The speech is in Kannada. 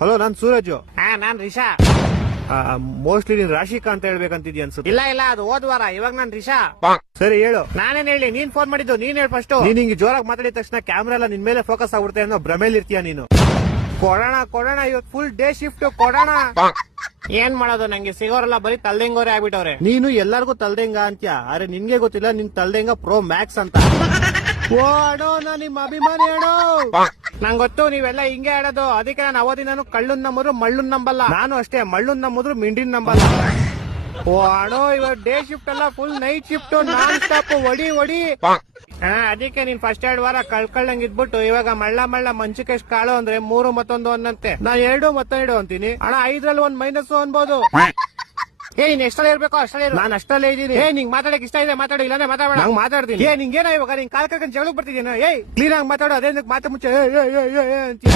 ಹಲೋ, ನಾನ್ ಸೂರಜ್. ನಾನ್ ರಿಷಾ. ಮೋಸ್ಟ್ಲಿ ನೀನ್ ರಾಶಿಕಾ ಅಂತ ಹೇಳ್ಬೇಕಂತಿದ್ಯ ಅನ್ಸುತ್ತೆ. ಇಲ್ಲ ಅದು ಹೋದ್ವಾರ, ಇವಾಗ ನಾನ್ ರಿಷಾ. ಸರಿ ಹೇಳು. ನಾನೇನ್ ಹೇಳಿ, ನೀನ್ ಫೋನ್ ಮಾಡಿದ್ದು, ನೀನ್ ಹೇಳಿ ಫಸ್ಟ್. ನೀನ್ ಹಿಂಗೆ ಜೋರಾಗಿ ಮಾತಾಡಿದ ತಕ್ಷಣ ಕ್ಯಾಮ್ರಾ ಎಲ್ಲ ನಿನ್ ಮೇಲೆ ಫೋಕಸ್ ಆಗ್ಬಿಡುತ್ತೆ ಅನ್ನೋ ಭ್ರಮೇಲಿ ಇರ್ತೀಯ ನೀನು. ಕೊಡೋಣ ಇವತ್ತು ಫುಲ್ ಡೇ ಶಿಫ್ಟ್ ಕೊಡೋಣ. ಏನ್ ಮಾಡೋದು, ನಂಗೆ ಸಿಗೋರೆಲ್ಲ ಬರೀ ತಲ್ದಂಗೋರೆ ಆಗ್ಬಿಟ್ಟವ್ರೆ. ನೀನು ಎಲ್ಲಾರ್ಗು ತಲ್ದಂಗ ಅಂತ್ಯ, ಆದ್ರೆ ನಿನ್ಗೆ ಗೊತ್ತಿಲ್ಲ ನಿನ್ ತಲ್ದಂಗ ಪ್ರೋ ಮ್ಯಾಕ್ಸ್ ಅಂತ. ಓ ಅಣ್ಣೋ, ನಾ ನಿಮ್ಮ ಅಭಿಮಾನಿ ಅಣ್ಣೋ. ನಂಗ್ ಗೊತ್ತು ನೀವೆಲ್ಲ ಹಿಂಗೆ ಆಡೋದು, ಅದಕ್ಕೆ ನಾನು ಅವತ್ತಿನ ಕಳ್ಳನ್ ನಂಬರು ಮಳ್ಳನ್ ನಂಬಲ್ಲ. ನಾನು ಅಷ್ಟೇ, ಮಳ್ಳನ್ ನಂಬುದ್ರು ಮಿಂಡಿನ್ ನಂಬಲ್ಲ. ಓ ಅಣ್ಣೋ, ಇವಾಗ ಡೇ ಶಿಫ್ಟ್ ಅಲ್ಲ, full night shift, non stop ಹೊಡಿ. ಅದಕ್ಕೆ ನೀನ್ ಫಸ್ಟ್ 2 ವಾರ ಕಳ್ಕಳ್ಳಂಗ್ ಇದ್ಬಿಟ್ಟು ಇವಾಗ ಮಳ್ಳ ಮಂಚಕ್ಕೆ ಕಾಳು ಅಂದ್ರೆ 3 ಮತ್ತೊಂದು ಅನ್ನಂತೆ. ನಾನ್ 2 ಮತ್ತೊಂದು ಅಂತೀನಿ. ಅಣ್ಣ 5ರಲ್ಲಿ 1 ಮೈನಸ್ ಅನ್ಬೋದು. ನೀನ್ ಎಷ್ಟಲ್ಲಿ ಇರ್ಬೇಕು ಅಷ್ಟಲ್ಲಿ. ನಾನ್ ಅಷ್ಟಲ್ಲೇ ಇದೀನಿ. ನಿಂಗ್ ಮಾತಾಡಕ್ ಇಷ್ಟ ಇದೆ ಮಾತಾಡು, ಇಲ್ಲಾಂದ್ರೆ ಮಾತಾಡ. ನಂಗ್ ಮಾತಾಡ್ತೀನಿ. ನಿಂಗೇನ ಇವಾಗ ನಿನ್ ಕಾಲ್ ಕರ್ಕೊಂಡ್ ಜಗಳಕ್ ಬರ್ತಿದ್ದೀನ. ಕ್ಲೀನ್ ಆಗಿ ಮಾತಾಡೋ, ಅದೇ ಮಾತು ಮುಂಚೆ ಅಂತೀಯ.